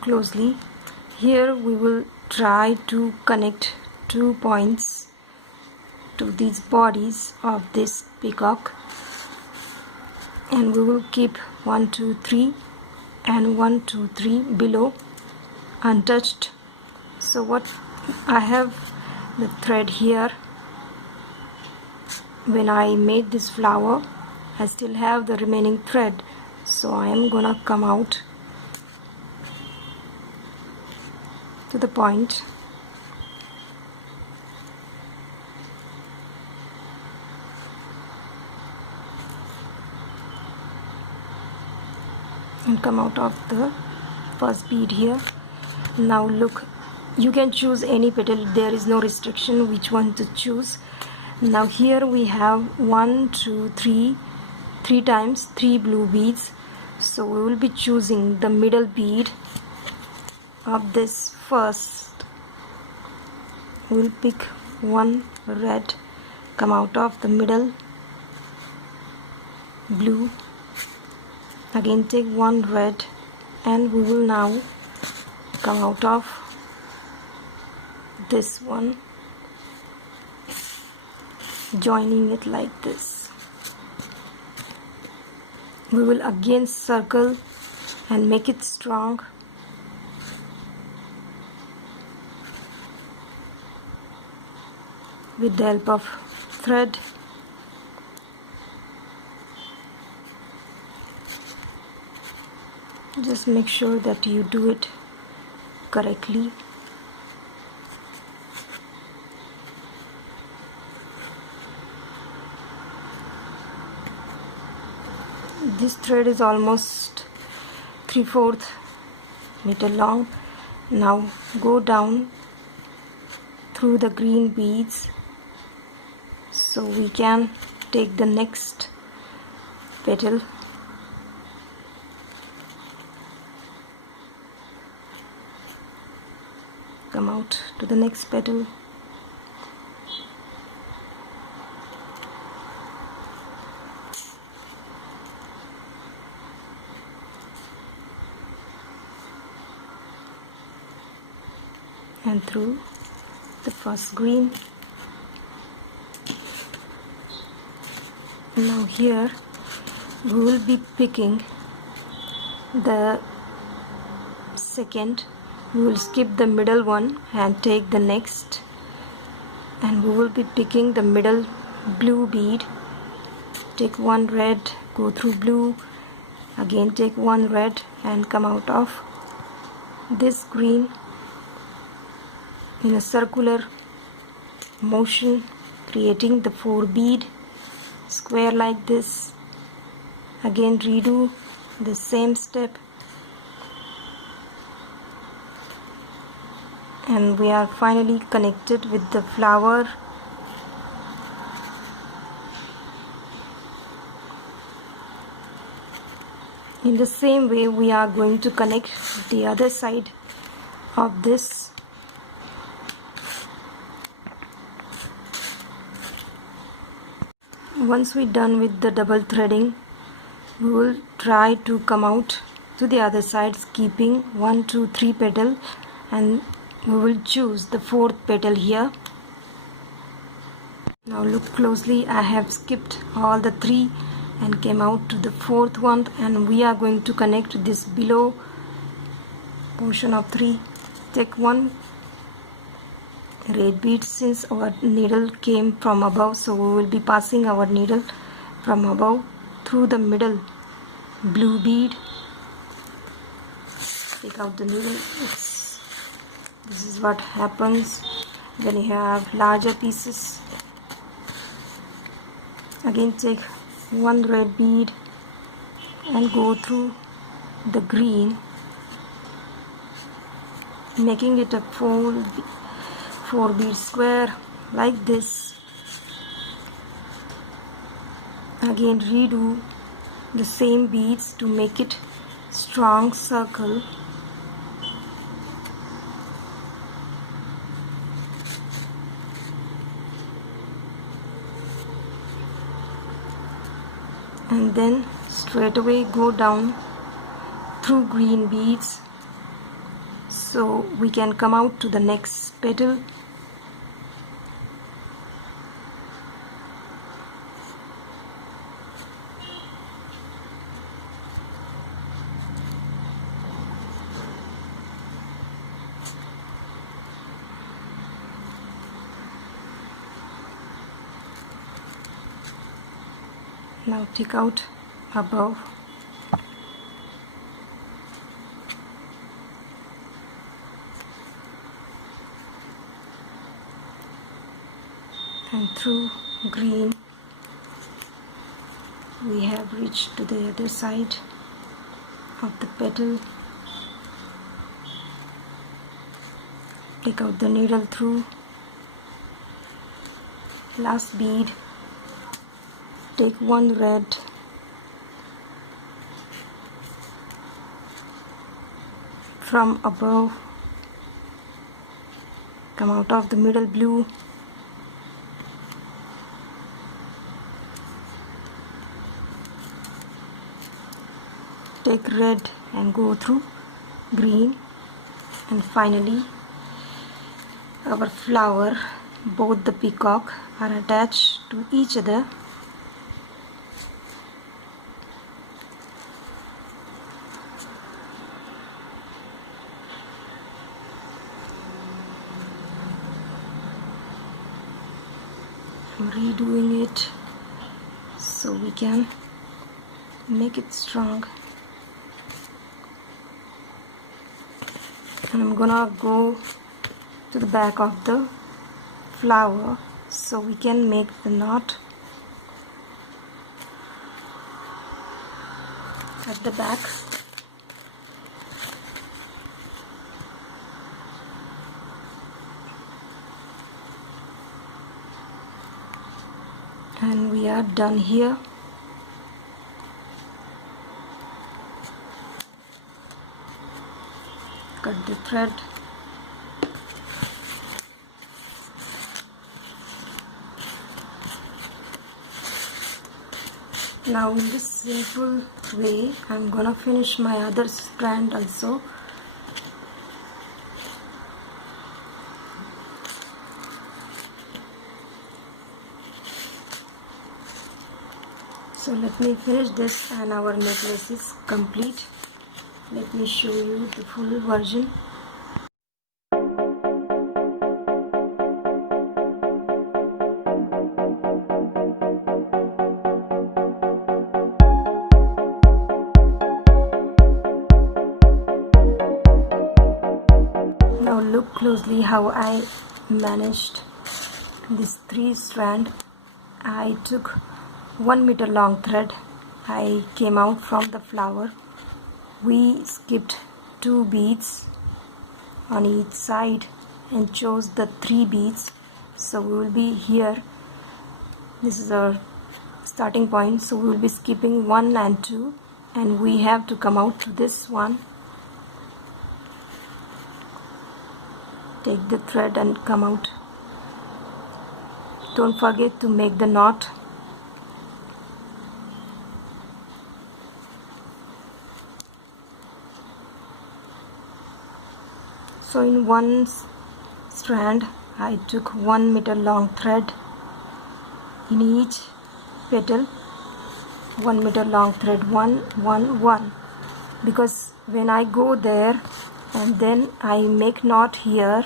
look closely. Here we will try to connect 2 points to these bodies of this peacock, and we will keep 1 2 3 and 1 2 3 below untouched. So what I have the thread here. When I made this flower, I still have the remaining thread, so I am gonna come out to the point and come out of the first bead here. Now look, you can choose any petal, there is no restriction which one to choose. Now here we have 1 2 3 times 3 blue beads, so we will be choosing the middle bead of this first. We will pick one red, come out of the middle blue, again take one red, and we will now come out of this one, joining it like this. We will again circle and make it strong. With the help of thread. Just make sure that you do it correctly. This thread is almost 3/4 meter long. Now go down through the green beads so we can take the next petal. Come out to the next petal. And through the first green. Now here we will be picking the second. We will skip the middle one and take the next, and we will be picking the middle blue bead. Take one red, go through blue, again take one red and come out of this green in a circular motion, creating the 4 bead square like this. Again redo the same step, and we are finally connected with the flower. In the same way we are going to connect the other side of this. Once we're done with the double threading, we will try to come out to the other side, keeping 1 2 3 petal, and we will choose the 4th petal here. Now look closely, I have skipped all the 3 and came out to the 4th one, and we are going to connect this below portion of 3. Take one red bead, since our needle came from above, so we will be passing our needle from above through the middle blue bead. Take out the needle. This is what happens when you have larger pieces. Again take one red bead and go through the green, making it a 4 bead square like this. Again redo the same beads to make it strong circle. And then straight away go down through green beads so we can come out to the next petal. Now take out above. And through green we have reached to the other side of the petal. Take out the needle through last bead. Take one red, from above, come out of the middle blue, take red and go through green, and finally our flower, both the peacock are attached to each other. I'm redoing it so we can make it strong. And I'm gonna go to the back of the flower so we can make the knot at the back. And we are done here. Cut the thread. Now in this simple way I'm gonna finish my other strand also. So let me finish this and our necklace is complete. Let me show you the full version. Now look closely how I managed this 3 strand. I took 1 meter long thread. I came out from the flower. We skipped 2 beads on each side and chose the 3 beads. So we will be here. This is our starting point. So we will be skipping 1 and 2, and we have to come out to this one. Take the thread and come out. Don't forget to make the knot. So in one strand I took 1 meter long thread. In each petal 1 meter long thread, 1 1 1, because when I go there and then I make knot here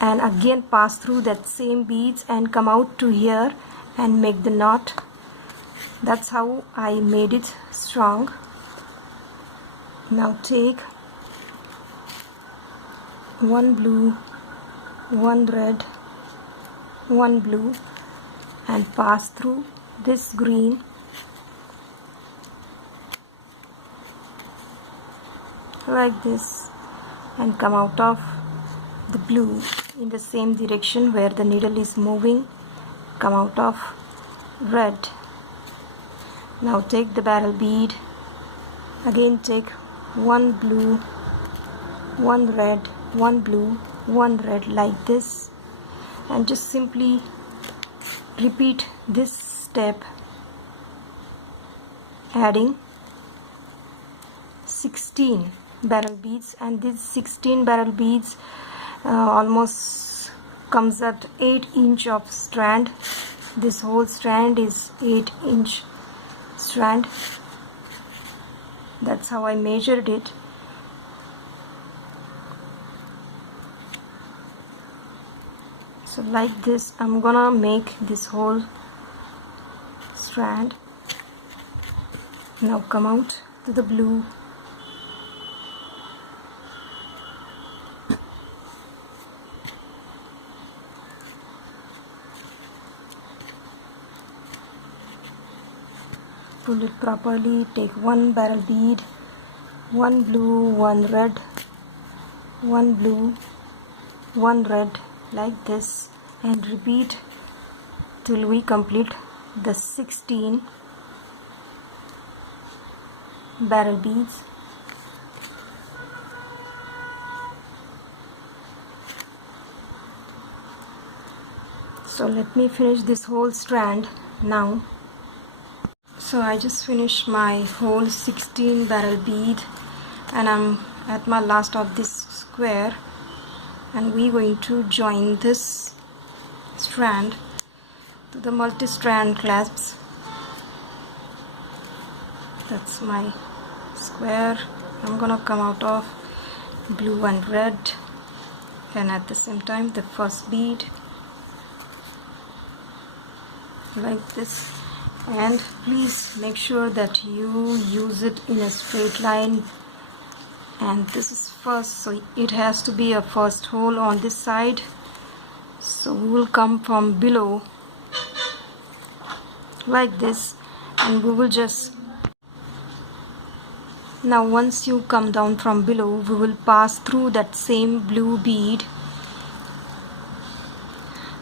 and again pass through that same beads and come out to here and make the knot. That's how I made it strong. Now take 1 blue, 1 red, 1 blue and pass through this green like this and come out of the blue in the same direction where the needle is moving. Come out of red. Now take the barrel bead, again take 1 blue, 1 red, 1 blue, 1 red like this, and just simply repeat this step, adding 16 barrel beads, and these 16 barrel beads almost comes at 8 inch of strand. This whole strand is 8-inch strand. That's how I measured it. So like this I'm gonna make this whole strand. Now come out to the blue. Pull it properly. Take one barrel bead, one blue, one red, one blue, one red, like this, and repeat till we complete the 16 barrel beads. So let me finish this whole strand now. So I just finished my whole 16 barrel bead, and I'm at my last of this square, and we're going to join this strand to the multi-strand clasps. That's my square. I'm gonna come out of blue and red, and at the same time the first bead, like this. And please make sure that you use it in a straight line, and this is first, so it has to be a first hole on this side. So we will come from below like this, and we will just, now once you come down from below, we will pass through that same blue bead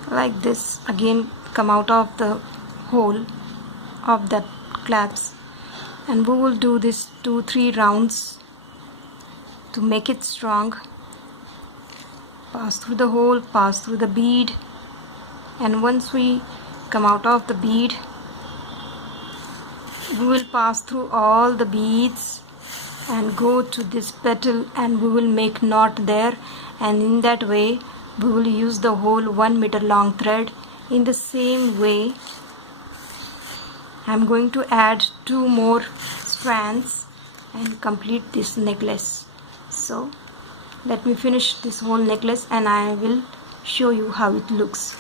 like this. Again come out of the hole of that clasp, and we will do this 2-3 rounds to make it strong. Pass through the hole, pass through the bead, and once we come out of the bead, we will pass through all the beads and go to this petal, and we will make knot there, and in that way we will use the whole 1 meter long thread. In the same way I'm going to add 2 more strands and complete this necklace. So let me finish this whole necklace and I will show you how it looks.